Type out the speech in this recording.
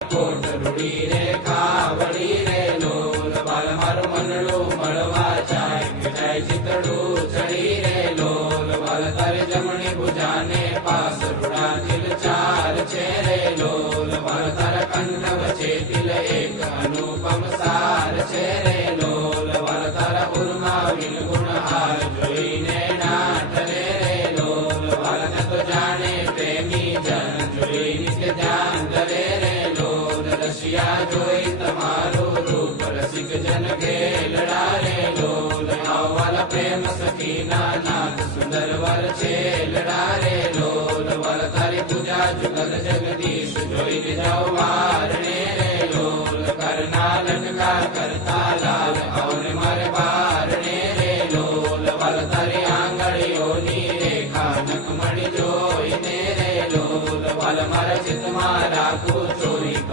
કોટ રૂડી રે કાવડી રે લોલ બાલ મારું મનડું મળવા જાય ચિતડું ચડી રે લોલ બાલ તારે જમણી ભુજાને પાસ રૂડા દિલ ચાર છે રે લોલ બાલ તારા કંઠ વચ્ચે દિલ એક અનુપમ સાર છે રે લોલ બાલ તારા ઉર્મા વિન ગુણ હાર જોઈને નાટ રે લોલ બાલ તો જાણે પ્રેમી જન જોઈ નિત્ય ધ્યાન કરે રે રસિયા જોઈ તમારું રૂપ રસિક જન ઘેર